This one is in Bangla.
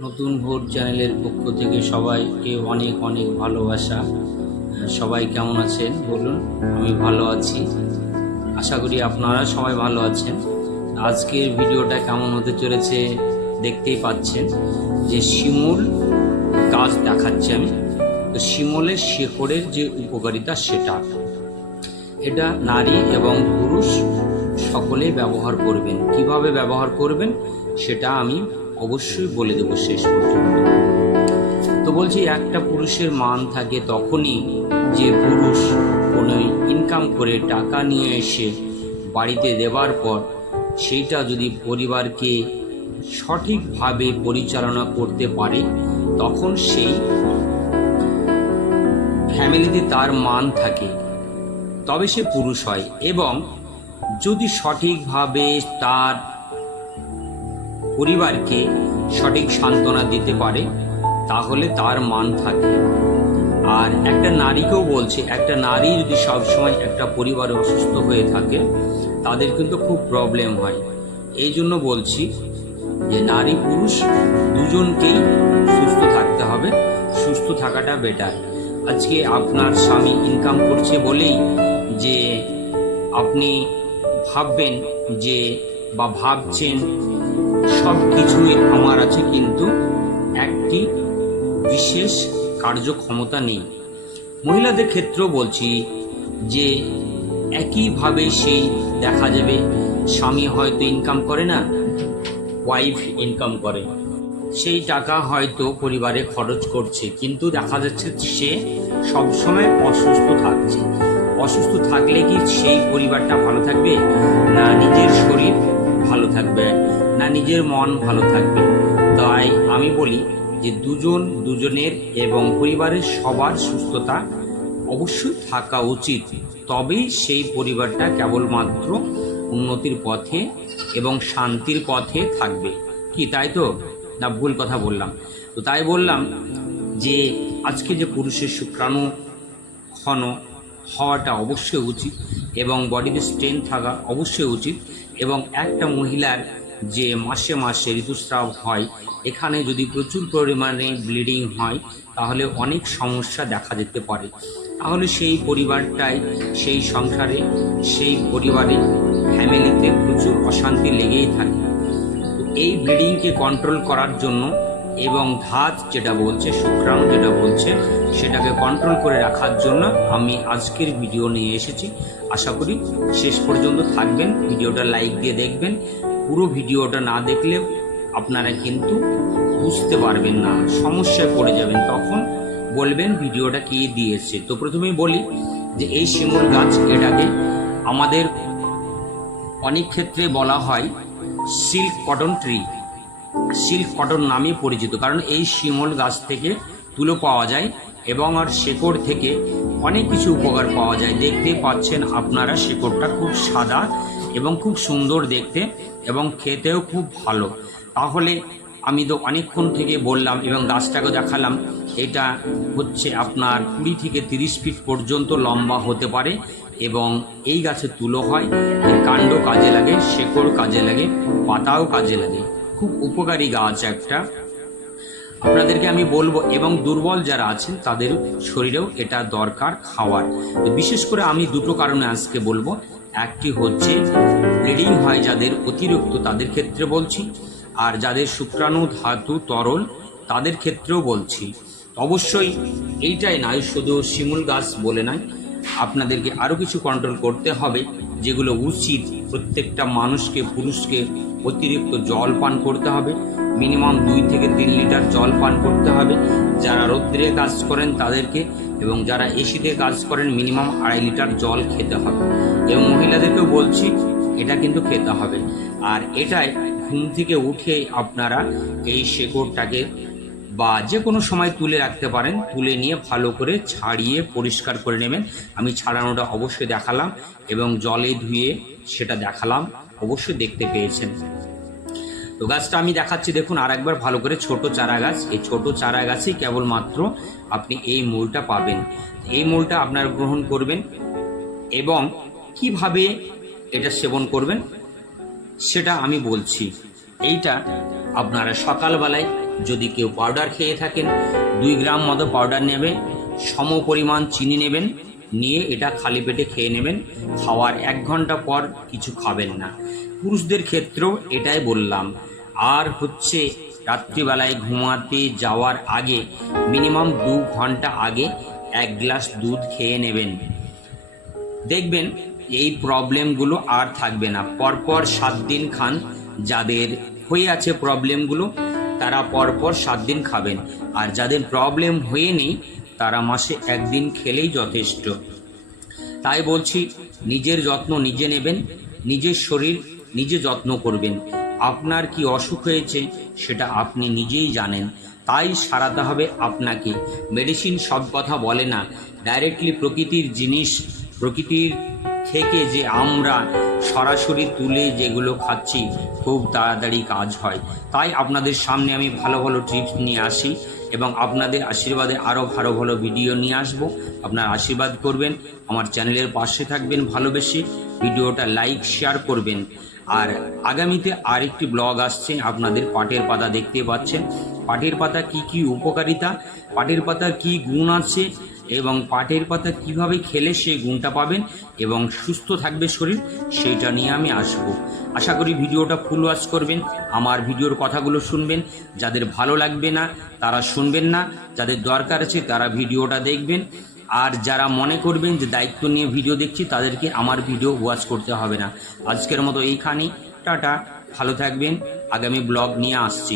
নতুন ভোর চ্যানেলের পক্ষ থেকে সবাইকে অনেক অনেক ভালোবাসা। সবাই কেমন আছেন বলুন, আমি ভালো আছি। আশা করি আপনারা সবাই ভালো আছেন। আজকের ভিডিওটা কেমন হতে চলেছে দেখতেই পাচ্ছেন যে শিমুল গাছ দেখাচ্ছি আমি। তো শিমলের শেকড়ের যে উপকারিতা সেটা। এটা নারী এবং পুরুষ সকলেই ব্যবহার করবেন। কীভাবে ব্যবহার করবেন সেটা আমি অবশ্যই বলে দেবো শেষ পর্যন্ত। তো বলছি, একটা পুরুষের মান থাকে তখনই যে পুরুষ কোনো ইনকাম করে টাকা নিয়ে এসে বাড়িতে দেওয়ার পর সেইটা যদি পরিবারকে সঠিকভাবে পরিচালনা করতে পারে, তখন সেই ফ্যামিলিতে তার মান থাকে, তবে সে পুরুষ হয়। এবং যদি সঠিকভাবে তার পরিবারকে সঠিক সান্ত্বনা দিতে পারে, তাহলে তার মান থাকে। আর একটা নারীকেও বলছে, একটা নারী যদি সবসময় একটা পরিবারে অসুস্থ হয়ে থাকে, তাদের কিন্তু খুব প্রবলেম হয়। এই জন্য বলছি যে নারী পুরুষ দুজনকেই সুস্থ থাকতে হবে, সুস্থ থাকাটা বেটার আজকে আপনার স্বামী ইনকাম করছে বলেই যে আপনি ভাববেন যে বা ভাবছেন সব কিছুই আমার আছে, কিন্তু একটি বিশেষ কার্যক্ষমতা নেই। মহিলাদের ক্ষেত্রেও বলছি যে একইভাবে সেই দেখা যাবে, স্বামী হয়তো ইনকাম করে না ওয়াইফ ইনকাম করে। সেই টাকা হয়তো পরিবারে খরচ করছে, কিন্তু দেখা যাচ্ছে সে সবসময় অসুস্থ থাকছে। অসুস্থ থাকলে কি সেই পরিবারটা ভালো থাকবে? না, নিজের শরীর ভালো থাকবে। না নিজের মন ভালো থাকবে। তাই আমি বলি যে দুজন দুজনের এবং পরিবারের সবার সুস্থতা অবশ্যই থাকা উচিত। তবেই সেই পরিবারটা কেবলমাত্র উন্নতির পথে এবং শান্তির পথে থাকবে। কি, তাই তো? না, ভুল কথা বললাম। তো তাই বললাম যে আজকে যে পুরুষের শুক্রাণু ক্ষণ হওয়াটা অবশ্যই উচিত এবং বডিতে স্ট্রেন থাকা অবশ্যই উচিত এবং একটা মহিলার যে মাসে মাসে ঋতুস্রাব হয়, এখানে যদি প্রচুর পরিমাণে ব্লিডিং হয়, তাহলে অনেক সমস্যা দেখা যেতে পারে। তাহলে সেই পরিবারটাই, সেই সংসারে, সেই পরিবারে, ফ্যামিলিতে প্রচুর অশান্তি লেগেই থাকে। তো এই ব্লিডিংকে কন্ট্রোল করার জন্য এবং ধাত যেটা বলছে, শুক্রাণু যেটা বলছে, সেটাকে কন্ট্রোল করে রাখার জন্য আমি আজকের ভিডিও নিয়ে এসেছি। আশা করি শেষ পর্যন্ত থাকবেন ভিডিওটা লাইক দিয়ে দেখবেন পুরো ভিডিওটা না দেখলেও আপনারা কিন্তু বুঝতে পারবেন না, সমস্যায় পড়ে যাবেন। তখন বলবেন ভিডিওটা কি দিয়েছে তো প্রথমেই বলি যে এই শিমুল গাছ এটাকে আমাদের অনেক ক্ষেত্রে বলা হয় silk cotton tree. Silk cotton নামে পরিচিত, কারণ এই শিমল গাছ থেকে তুলো পাওয়া যায় এবং আর শেকড় থেকে অনেক কিছু উপকার পাওয়া যায়। দেখতে পাচ্ছেন আপনারা শেকড়টা খুব সাদা এবং খুব সুন্দর দেখতে এবং খেতেও খুব ভালো। তাহলে আমি তো অনেকক্ষণ থেকে বললাম এবং গাছটাকে দেখালাম, এটা হচ্ছে আপনার কুড়ি থেকে তিরিশ ফিট পর্যন্ত লম্বা হতে পারে এবং এই গাছে তুলো হয়, এর কাণ্ড কাজে লাগে, শেকড় কাজে লাগে, পাতাও কাজে লাগে। খুব উপকারী গাছ একটা। আপনাদেরকে আমি বলব এবং দুর্বল যারা আছেন, তাদের শরীরেও এটা দরকার খাওয়ার। বিশেষ করে আমি দুটো কারণে আজকে বলব। একটি হচ্ছে ব্লিডিং হয় যাদের অতিরিক্ত তাদের ক্ষেত্রে বলছি, আর যাদের শুক্রাণু ধাতু তরল তাদের ক্ষেত্রেও বলছি। অবশ্যই এইটাই নয়, শুধু শিমুল গাছ বলে নয়, আপনাদেরকে আরও কিছু কন্ট্রোল করতে হবে, যেগুলো উচিত প্রত্যেকটা মানুষকে, পুরুষকে অতিরিক্ত জল পান করতে হবে। মিনিমাম দুই থেকে তিন লিটার জল পান করতে হবে। যারা রৌদ্রে কাজ করেন তাদেরকে এবং যারা এসিতে কাজ করেন মিনিমাম আড়াই লিটার জল খেতে হবে। এবং মহিলাদেরকেও বলছি, এটা কিন্তু খেতে হবে। আর এটাই ঘুম থেকে উঠে আপনারা এই শেকড়টাকে বা যে কোনো সময় তুলে রাখতে পারেন, তুলে নিয়ে ভালো করে ছাড়িয়ে পরিষ্কার করে নেবেন। আমি ছাড়ানোটা অবশ্যই দেখালাম এবং জলে ধুয়ে সেটা দেখালাম। অবশ্যই দেখতে পেয়েছেন। তো গাছটা আমি দেখাচ্ছি, দেখুন আর একবার ভালো করে ছোট চারা গাছ। এই ছোট চারা গাছেই কেবলমাত্র আপনি এই মূলটা পাবেন। এই মূলটা আপনারা গ্রহণ করবেন এবং কীভাবে এটা সেবন করবেন সেটা আমি বলছি। এইটা আপনারা সকালবেলায় যদি কেউ পাউডার খেয়ে থাকেন, দুই গ্রাম মতো পাউডার নেবেন, সম পরিমাণ চিনি নেবেন, নিয়ে এটা খালি পেটে খেয়ে নেবেন, খাওয়ার এক ঘণ্টা পর কিছু খাবেন না। পুরুষদের ক্ষেত্রেও এটাই বললাম। আর হচ্ছে রাত্রিবেলায় ঘুমাতে যাওয়ার আগে মিনিমাম দু ঘণ্টা আগে এক গ্লাস দুধ খেয়ে নেবেন। দেখবেন এই প্রবলেমগুলো আর থাকবে না। পরপর সাত দিন খান, যাদের হয়ে আছে প্রবলেমগুলো, তারা পরপর সাত দিন খাবেন। আর যাদের প্রবলেম হয়ে নেই, তারা মাসে একদিন খেলেই যথেষ্ট। তাই বলছি, নিজের যত্ন নিজে নেবেন, নিজের শরীর নিজে যত্ন করবেন। আপনার কি অসুখ হয়েছে সেটা আপনি নিজেই জানেন। তাই সারাতে হবে আপনাকে। মেডিসিন সব কথা বলে না। ডাইরেক্টলি প্রকৃতির জিনিস, প্রকৃতির থেকে যে আমরা সরাসরি তুলে যেগুলো খাচ্ছি, খুব তাড়াতাড়ি কাজ হয়। তাই আপনাদের সামনে আমি ভালো ভালো টিপস নিয়ে আসি এবং আপনাদের আশীর্বাদে আরও ভালো ভালো ভিডিও নিয়ে আসব। আপনার আশীর্বাদ করবেন, আমার চ্যানেলের পাশে থাকবেন ভালোবেসে। ভিডিওটা লাইক শেয়ার করবেন। আর আগামীতে আরেকটি ব্লগ আসছে, আপনাদের পাটের পাতা দেখতে পাচ্ছেন। পাটের পাতা কি কি উপকারিতা, পাটের পাতার কি গুণ আছে এবং পাটের পাতা কীভাবে খেলে সেই গুণটা পাবেন এবং সুস্থ থাকবে শরীর, সেইটা নিয়ে আমি আসব। আশা করি ভিডিওটা ফুল ওয়াচ করবেন, আমার ভিডিওর কথাগুলো শুনবেন। যাদের ভালো লাগবে না, তারা শুনবেন না। যাদের দরকার আছে, তারা ভিডিওটা দেখবেন। আর যারা মনে করবেন যে দায়িত্ব নিয়ে ভিডিও দেখছি, তাদেরকে আমার ভিডিও ওয়াচ করতে হবে না। আজকের মতো এইখানেই। টাটা। ভালো থাকবেন। আগামী ব্লগ নিয়ে আসছি।